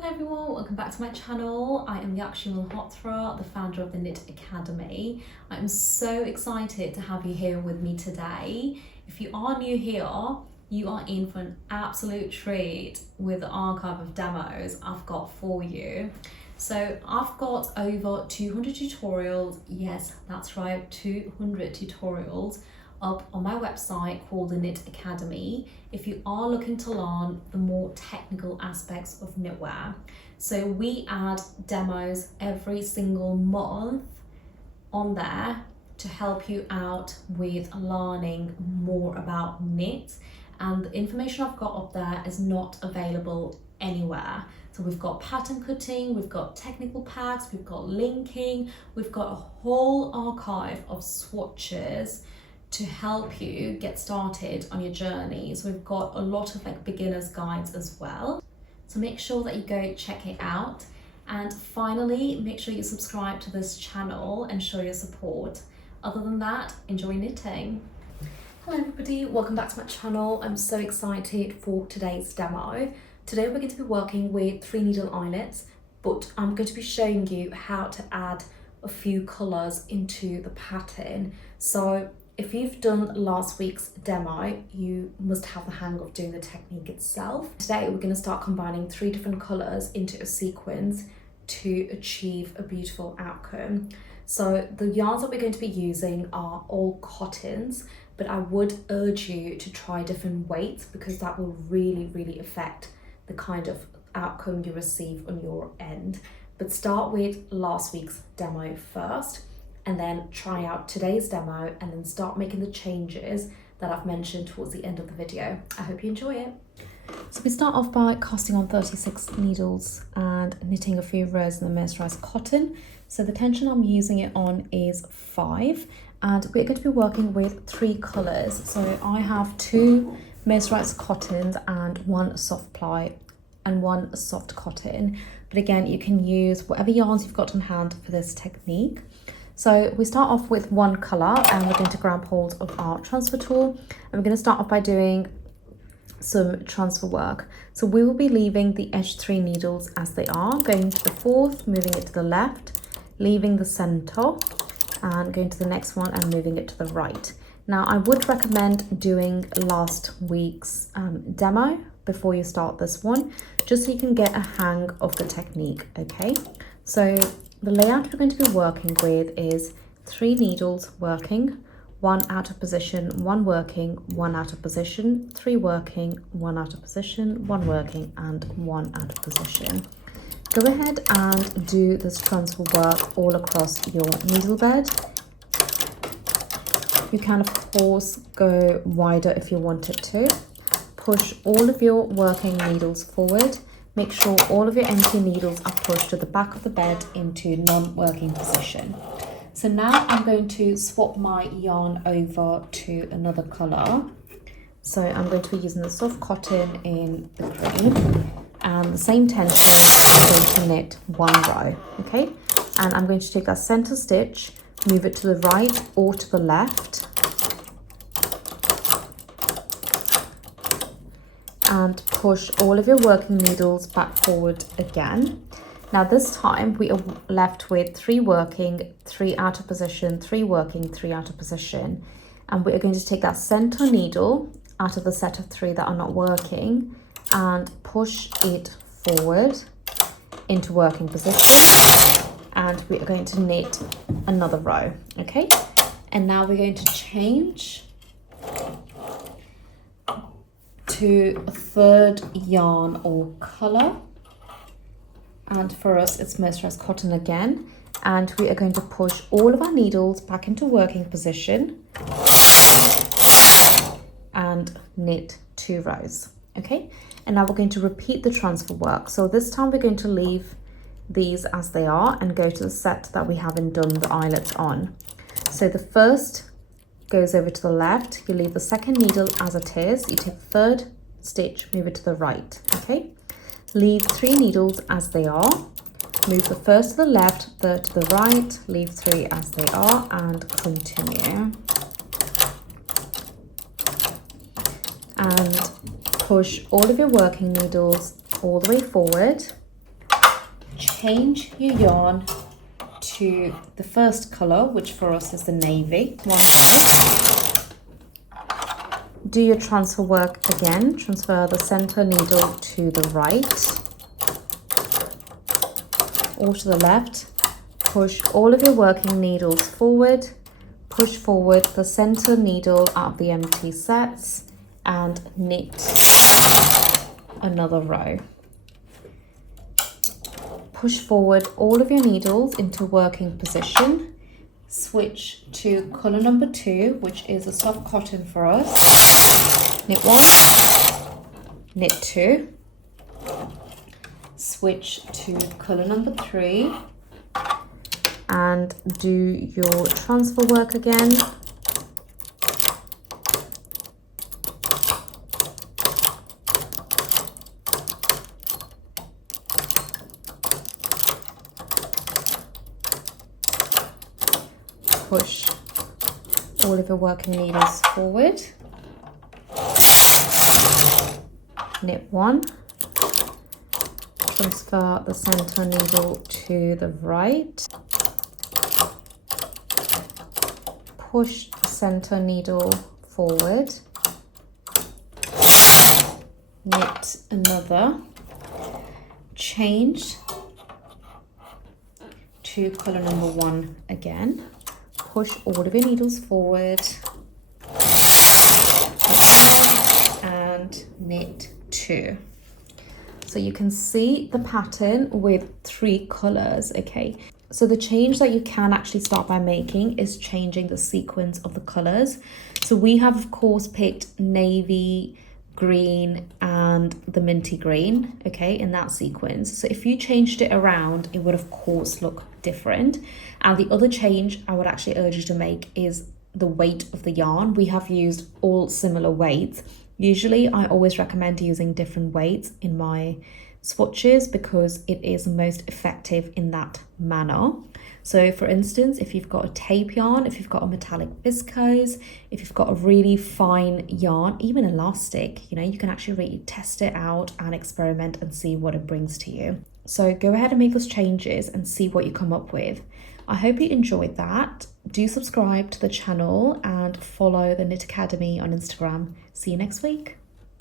Hello everyone, welcome back to my channel. I am Yakshi Malhotra, the founder of the Knit Academy. I'm so excited to have you here with me today. If you are new here, you are in for an absolute treat with the archive of demos I've got for you. So I've got over 200 tutorials, yes that's right, 200 tutorials up on my website called the Knit Academy if you are looking to learn the more technical aspects of knitwear. So we add demos every single month on there to help you out with learning more about knit, and the information I've got up there is not available anywhere. So we've got pattern cutting, we've got technical packs, we've got linking, we've got a whole archive of swatches to help you get started on your journey. So we've got a lot of beginners guides as well. So make sure that you go check it out. And finally, make sure you subscribe to this channel and show your support. Other than that, enjoy knitting. Hello everybody, welcome back to my channel. I'm so excited for today's demo. Today we're going to be working with 3 needle eyelets, but I'm going to be showing you how to add a few colours into the pattern. So if you've done last week's demo, you must have the hang of doing the technique itself. Today we're going to start combining 3 different colours into a sequence to achieve a beautiful outcome. So the yarns that we're going to be using are all cottons, but I would urge you to try different weights because that will really affect the kind of outcome you receive on your end. But start with last week's demo first, and then try out today's demo and then start making the changes that I've mentioned towards the end of the video. I hope you enjoy it. So we start off by casting on 36 needles and knitting a few rows in the mercerized cotton. So the tension I'm using it on is 5, and we're going to be working with 3 colours. So I have 2 mercerized cottons and 1 soft ply and 1 soft cotton. But again, you can use whatever yarns you've got on hand for this technique. So we start off with 1 colour and we're going to grab hold of our transfer tool, and we're going to start off by doing some transfer work. So we will be leaving the edge 3 needles as they are, going to the 4th, moving it to the left, leaving the centre and going to the next one and moving it to the right. Now I would recommend doing last week's demo before you start this one, just so you can get a hang of the technique, okay? So the layout we're going to be working with is 3 needles working, 1 out of position, 1 working, 1 out of position, 3 working, 1 out of position, 1 working and 1 out of position. Go ahead and do this transfer work all across your needle bed. You can of course go wider if you wanted to. Push all of your working needles forward. Make sure all of your empty needles are pushed to the back of the bed into non-working position. So now I'm going to swap my yarn over to another colour. So I'm going to be using the soft cotton in the green, and the same tension, I'm going to knit 1 row, okay? And I'm going to take that centre stitch, move it to the right or to the left, and push all of your working needles back forward again. Now this time we are left with 3 working, 3 out of position, 3 working, 3 out of position. And we are going to take that center needle out of the set of 3 that are not working and push it forward into working position. And we are going to knit another row, okay? And now we're going to change to a 3rd yarn or colour, and for us it's mercerized cotton again, and we are going to push all of our needles back into working position and knit 2 rows, okay? And now we're going to repeat the transfer work. So this time we're going to leave these as they are and go to the set that we haven't done the eyelets on. So the first goes over to the left, you leave the 2nd needle as it is, you take the 3rd stitch, move it to the right, okay? Leave 3 needles as they are, move the 1st to the left, 3rd to the right, leave 3 as they are and continue. And push all of your working needles all the way forward change your yarn to the first colour, which for us is the navy, one side. Do your transfer work again, transfer the centre needle to the right or to the left. Push all of your working needles forward, push forward the centre needle out of the empty sets and knit another row. Push forward all of your needles into working position. Switch to colour number 2, which is a soft cotton for us. Knit 1, knit 2. Switch to colour number 3 and do your transfer work again. Push all of your working needles forward. Knit 1. Transfer the centre needle to the right. Push the centre needle forward. Knit another. Change to colour number 1 again. Push all of your needles forward and knit 2. So you can see the pattern with 3 colours, okay? So the change that you can actually start by making is changing the sequence of the colours. So we have, of course, picked navy, green and the minty green, okay, in that sequence. So if you changed it around, it would of course look different. And the other change I would actually urge you to make is the weight of the yarn. We have used all similar weights. Usually I always recommend using different weights in my swatches because it is most effective in that manner. So for instance, if you've got a tape yarn, if you've got a metallic viscose, if you've got a really fine yarn, even elastic, you know, you can actually really test it out and experiment and see what it brings to you. So go ahead and make those changes and see what you come up with. I hope you enjoyed that. Do subscribe to the channel and follow the Knit Academy on Instagram. See you next week.